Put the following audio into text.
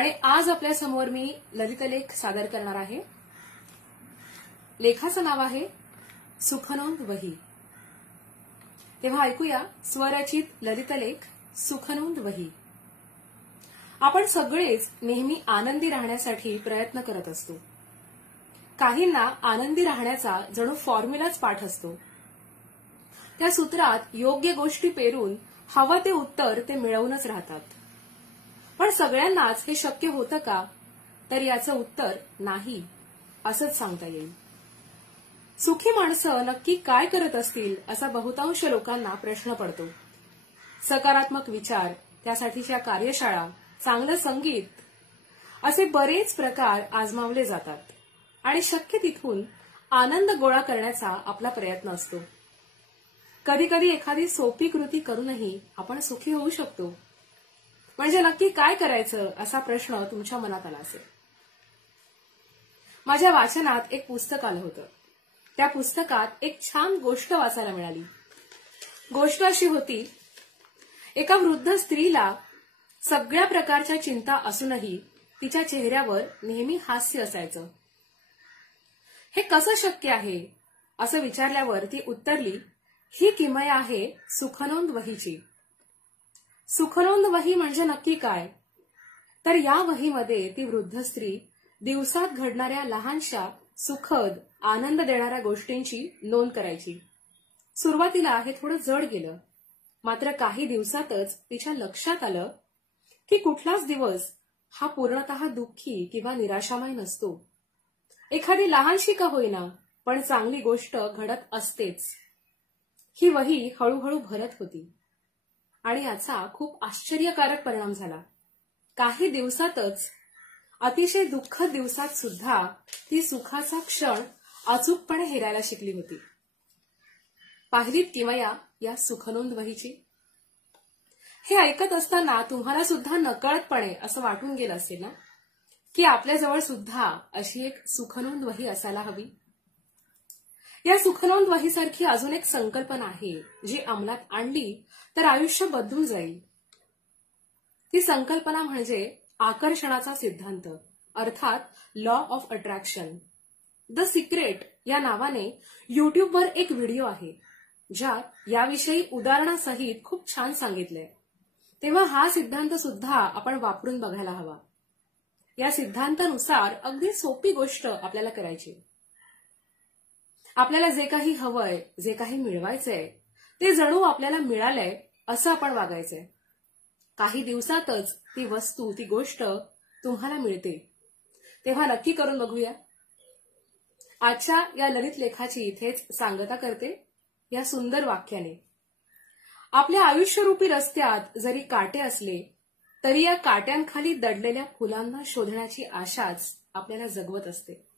आणि आज आपल्या समोर मी ललितलेख सादर करणार आहे। लेखाचं नाव आहे सुखनोंद वही। तेव्हा ऐकूया स्वरचित ललितलेख सुखनोंद वही। आपण सगळेच नेहमी आनंदी राहण्यासाठी प्रयत्न करत असतो। काहींना आनंदी राहण्याचा जणू फॉर्म्युलाच पाठ असतो। त्या सूत्रात योग्य गोष्टी पेरून हवं ते उत्तर ते मिळवूनच राहतात। पण सगळ्यांनाच हे शक्य होतं का? तर याचं उत्तर नाही असंच सांगता येईल। सुखी माणसं नक्की काय करत असतील असा बहुतांश लोकांना प्रश्न पडतो। सकारात्मक विचार, त्यासाठीच्या कार्यशाळा, चांगलं संगीत असे बरेच प्रकार आजमावले जातात आणि शक्य तिथून आनंद गोळा करण्याचा आपला प्रयत्न असतो। कधी कधी एखादी सोपी कृती करूनही आपण सुखी होऊ शकतो। म्हणजे नक्की काय करायचं असा प्रश्न तुमच्या मनात आला असेल। माझ्या वाचनात एक पुस्तक आलं होतं। त्या पुस्तकात एक छान गोष्ट वाचायला मिळाली। गोष्ट अशी होती, एका वृद्ध स्त्रीला सगळ्या प्रकारच्या चिंता असूनही तिच्या चेहऱ्यावर नेहमी हास्य असायचं। हे कसं शक्य आहे असं विचारल्यावर ती उत्तरली, ही किमया आहे सुखनोंद वहीची। सुखनोंद वही म्हणजे नक्की काय? तर या वहीमध्ये ती वृद्ध स्त्री दिवसात घडणाऱ्या लहानशा सुखद आनंद देणाऱ्या गोष्टींची नोंद करायची। सुरुवातीला हे थोडं जड गेलं, मात्र काही दिवसातच तिच्या लक्षात आलं की कुठलाच दिवस हा पूर्णतः दुःखी किंवा निराशामय नसतो। एखादी लहानशी का होईना पण चांगली गोष्ट घडत असतेच। ही वही हळूहळू भरत होती आणि याचा खूप आश्चर्यकारक परिणाम झाला। काही दिवसातच, अतिशय दुःखद दिवसात सुद्धा ती सुखाचा क्षण अचूकपणे हेरायला शिकली होती। पाहिलीत किमया या सुखनोंद वहीची? हे ऐकत असताना तुम्हाला सुद्धा नकळतपणे असं वाटून गेलं असेल ना की आपल्याजवळ सुद्धा अशी एक सुखनोंद वही असायला हवी। या सुखनोंद वहीसारखी अजून एक संकल्पना आहे जी अंमलात आणली तर आयुष्य बदलून जाईल। ती संकल्पना म्हणजे आकर्षणाचा सिद्धांत, अर्थात law of attraction. The secret या नावाने युट्यूबवर एक व्हिडिओ आहे ज्यात याविषयी उदाहरणासहित खूप छान सांगितलंय। तेव्हा हा सिद्धांत सुद्धा आपण वापरून बघायला हवा। या सिद्धांतानुसार अगदी सोपी गोष्ट आपल्याला करायची। आपल्याला जे काही हवंय, जे काही मिळवायचंय ते जणू आपल्याला मिळालंय असं आपण वागायचंय। काही दिवसातच ती वस्तू, ती गोष्ट तुम्हाला मिळते। तेव्हा नक्की करून बघूया। आजच्या या ललित लेखाची इथेच सांगता करते या सुंदर वाक्याने। आपल्या आयुष्यरूपी रस्त्यात जरी काटे असले तरी या काट्यांखाली दडलेल्या फुलांना शोधण्याची आशाच आपल्याला जगवत असते।